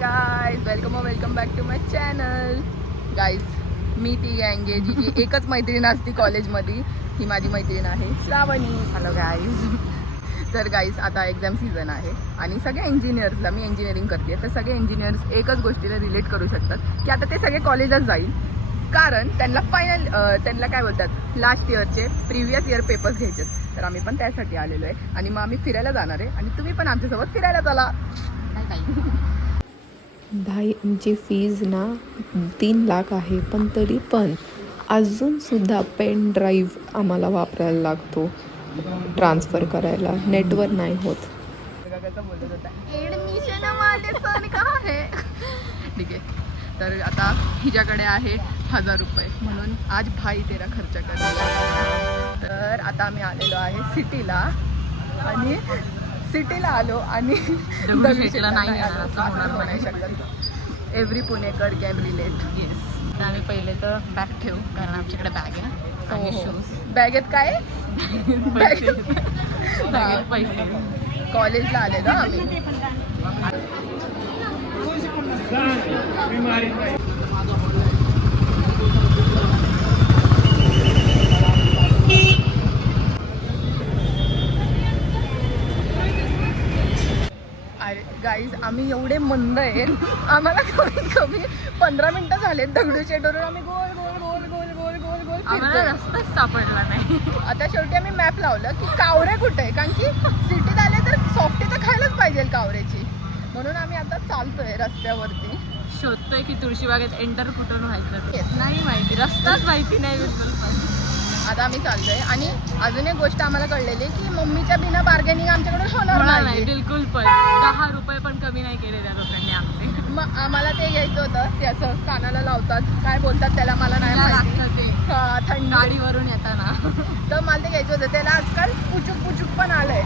High guys, welcome back to my channel. Guys, मी ती गँग आहे जी एकच मैत्रीण असती कॉलेजमध्ये. ही माझी मैत्रीण आहे श्रावणी. Hello guys. तर गाइस, आता एक्झाम सीझन आहे आणि सगळे इंजिनियर्सला, मी इंजिनिअरिंग करते, तर सगळे इंजिनियर्स एकच गोष्टीला रिलेट करू शकतात की आता ते सगळे कॉलेजलाच जाईल, कारण त्यांना त्यांना काय बोलतात, लास्ट इयरचे प्रिव्हियस इयर पेपर्स घ्यायचे. तर आम्ही पण त्यासाठी आलेलो आहे आणि मग आम्ही फिरायला जाणार आहे आणि तुम्ही पण आमच्यासोबत फिरायला चला. भाई, आमची फीज ना 3 लाख आहे, पण तरी पण अजूनसुद्धा पेन ड्राईव्ह आम्हाला वापरायला लागतो ट्रान्सफर करायला, नेटवर नाही होत. बोलत होता ऍडमिशन वाले सर का आहे. ठीक आहे, तर आता हिच्याकडे आहे 1000 रुपये, म्हणून आज भाई तेरा खर्च कर. तर आता आम्ही आलेलो आहे सिटीला आणि सिटीला आलो आणि दगडूशेठला नाही म्हणू शकत. Every Punekar can relate. Yes, आम्ही पहिले तर बॅग ठेवू, कारण आमच्याकडे बॅग आहे आणि शूज. बॅगेत काय बॅगेत पैसे. कॉलेजला आलेलो आम्ही. अरे गाईज, आम्ही एवढे मंद आहे, आम्हाला कमीत कमी 15 मिनिटं झालेत दगडूशेठवरून आम्ही गोल गोल गोल गोल गोल गोल गोल आम्हाला फिरतोय. रस्ताच सापडला नाही. आता शेवटी आम्ही मॅप लावलं की कावरे कुठे आहे, कारण की सिटीत आले तर सॉफ्टी तर खायलाच पाहिजे कावरेची, म्हणून आम्ही आता चालतोय रस्त्यावरती. शोधतोय की तुळशीबागेत एंटर कुठून व्हायचं, नाही माहिती, रस्ताच माहिती नाही बिलकुल. आता आम्ही चाललोय आणि अजून एक गोष्ट आम्हाला कळलेली की मम्मीच्या बिना बार्गेनिंग आमच्याकडून होणार नाही नाही. बिलकुल, पण 10 रुपये पण कमी नाही केले त्या लोकांनी आमचे. मग आम्हाला ते घ्यायचं होतं, ते असं कानाला लावतात, काय बोलतात त्याला मला नाही माहिती. लागतं ते थंड गाडीवरून येताना. तर मला ते घ्यायचं होतं, त्याला आजकाल पुचूक पण आलंय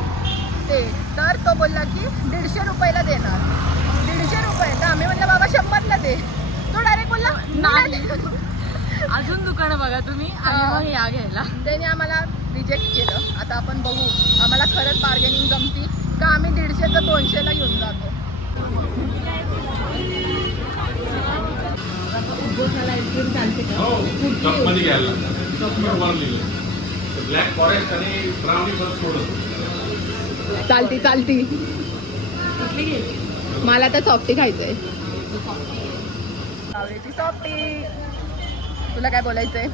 ते. तर तो बोलला की 150 रुपयाला देणार. 150 रुपये. तर आम्ही म्हटलं बाबा 100ला दे. तो डायरेक्ट बोलला नाही, अजून दुकानं बघा तुम्ही आणि मग या घ्यायला. त्याने आम्हाला रिजेक्ट केलं. आता आपण बघू आम्हाला खरंच बार्गेनिंग जमती का आम्ही 150चं 200ला घेऊन जातो. चालती मला तर सॉफ्टी खायचंय. आवळ्याची सॉफ्टी. तुला काय बोलायचंय?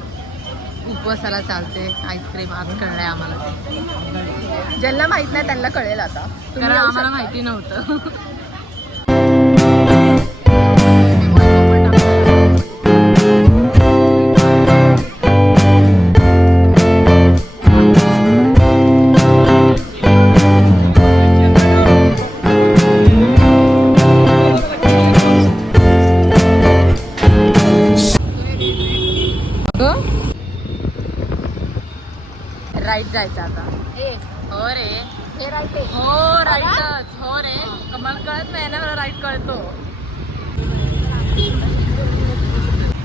उपवासाला चालते आईस्क्रीम, आज कळलंय आम्हाला ते. ज्यांना माहित नाही त्यांना कळेल आता. तुम्ही कारण येऊ आम्हाला शकता. माहिती नव्हतं. राईट जायचं आता. हो रे, हे राईट आहे. हो राईटच, हो रे. मला कळत नाही ना, मला राईट कळतो.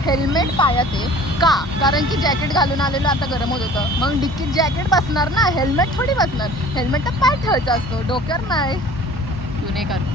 हेल्मेट पायात आहे का? कारण की जॅकेट घालून आलेलो, आता गरम होत होतं, मग डिक्कीत जॅकेट बसणार ना, हेल्मेट थोडी बसणार. हेल्मेट तर पाय ठेवायचा असतो, डोक्यावर नाही. तू नाही कर.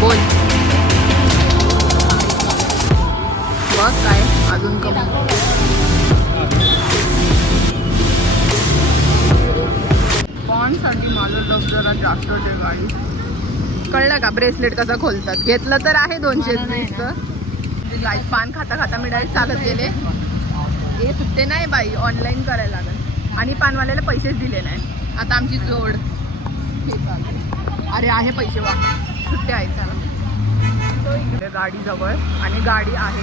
बोल. बघ काय अजून कमी. पॉन्डसाठी माझं लग जरा जास्त होते गाडी. कळलं का ब्रेसलेट कसं खोलतात? घेतलं तर आहे 220चं. गाईस, पान खाता खाता मी डायरेक्ट चालत गेले. हे सुट्टे नाही बाई, ऑनलाईन करायला लागेल आणि पानवाल्याला पैसेच दिले नाही. आता आमची जोड हे चालू. अरे आहे पैसे, वा सुट्टे आहेत. चला गाडी जवळ आणि गाडी आहे.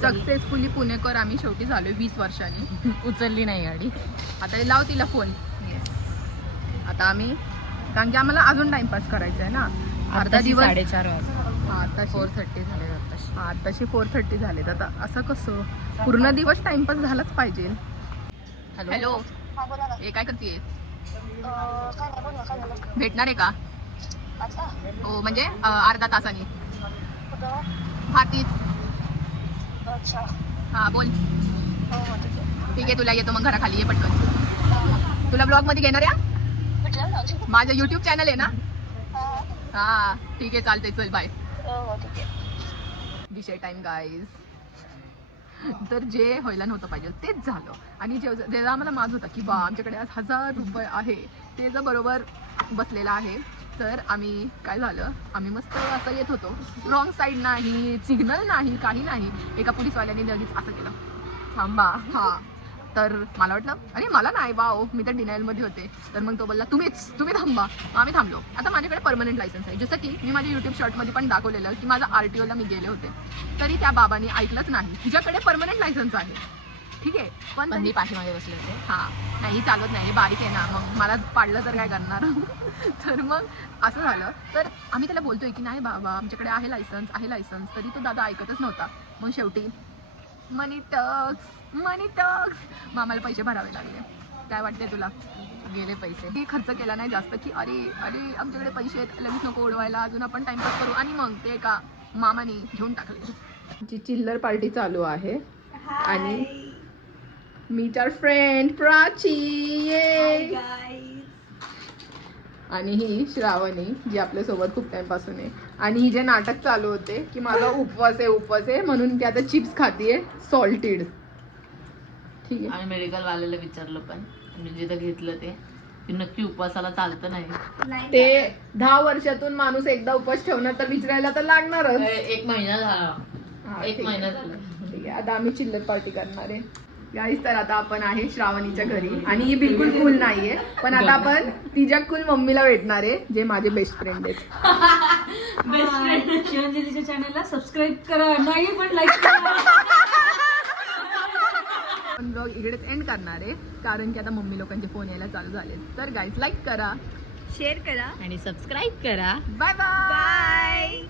सक्सेसफुली पुणेकर आम्ही शेवटी झालोय 20 वर्षांनी. उचलली नाही गाडी. आता हे लाव तिला फोन. आता आम्ही, कारण की आम्हाला अजून टाइमपास करायचा आहे ना. अर्धा दिवस 4:30 वाजता. हा, आता 4:30 झाले. आताशी 4:30 झालेत. आता असं कसं पूर्ण दिवस टाइमपास झालाच पाहिजे. हॅलो हा बोला ना. हे काय करतेय? काय नाही, बोल ना, काय झालं? भेटणार आहे का? आता हो म्हणजे अर्धा तासाने कुठं? भातीत. अच्छा. हा बोल. हो हो ठीक आहे. ठीक आहे तुला येतो मग घराखाली ये पटकन. तुला ब्लॉग मध्ये घेणार या? भेटलं ना अजून? माझं युट्यूब चॅनल आहे ना. हा. हा ठीक आहे चालतंय चल बाय. हो हो ठीक आहे. विषय टाइम गाईज. तर जे व्हायला नव्हतं पाहिजे तेच झालं. आणि जेव्हा आम्हाला माज होता की बा आमच्याकडे आज 1000 रुपये आहे ते जर बरोबर बसलेलं आहे. तर आम्ही काय झालं, आम्ही मस्त असं येत होतो, रॉंग साईड नाही, सिग्नल नाही, काही नाही. एका पोलीसवाल्याने लगेच असं केलं, थांबा. हा तर मला वाटलं अरे मला नाही वाव, मी तर डिनायलमध्ये होते. तर मग तो बोलला तुम्ही थांबा. आम्ही थांबलो. आता माझ्याकडे परमनंट लायसन्स आहे, जसं की मी माझ्या यूट्यूब शॉर्टमध्ये पण दाखवलेलं की माझा RTOला मी गेले होते. तरी त्या बाबांनी ऐकलंच नाही. तुझ्याकडे परमनंट लायसन्स आहे ठीक आहे, पण मी पाठीमागे बसले होते. हां नाही चालत नाही, बारीक आहे ना, मग मला पाडलं तर काय करणार. तर मग असं झालं. तर आम्ही त्याला बोलतोय की नाही बाबा आमच्याकडे आहे लायसन्स, तरी तो दादा ऐकतच नव्हता. मग शेवटी मनी टक्स मग आम्हाला पैसे भरावे लागले. काय वाटते तुला? गेले पैसे. की खर्च केला नाही जास्त, की अरे आमच्याकडे पैसे आहेत, लगेच नको उडवायला, अजून आपण टाइमपास करू. आणि मग ते एका मामाने घेऊन टाकले. जी चिल्लर पार्टी चालू आहे आणि मीट आवर फ्रेंड प्राची ये. आणि ही श्रावणी जी आपल्यासोबत खूप टाइमपासून आहे. आणि ही जे नाटक चालू होते की माझा उपवास आहे म्हणून ती आता चिप्स खातीये सॉल्टेड. ठीक आहे. आणि मेडिकल वाल्याला विचारलं पण, मी जिथं घेतलं ते की नक्की उपवासाला चालतं नाही. ते 10 वर्षातून माणूस एकदा उपवास ठेवणार तर विचारायला तर लागणारच. 1 महिना झाला. हा, 1 ठीक महिना आहे. झाला. ठीक आहे आता आम्ही चिल्लर पार्टी करणार आहे गाईस. तर आता आपण आहे श्रावणीच्या घरी आणि ही बिलकुल कूल नाहीये, पण आता आपण तिच्या कूल मम्मीला भेटणार आहे जे माझे बेस्ट फ्रेंड आहेत. बेस्ट फ्रेंड शिवांजलीच्या चॅनलला सबस्क्राईब करा, नाही पण लाईक करा. आपण ब्लॉग इकडेच एंड करणार आहे कारण की आता मम्मी लोकांचे फोन यायला चालू झाले. तर गाईस लाईक करा, शेअर करा आणि सबस्क्राईब करा. Bye bye.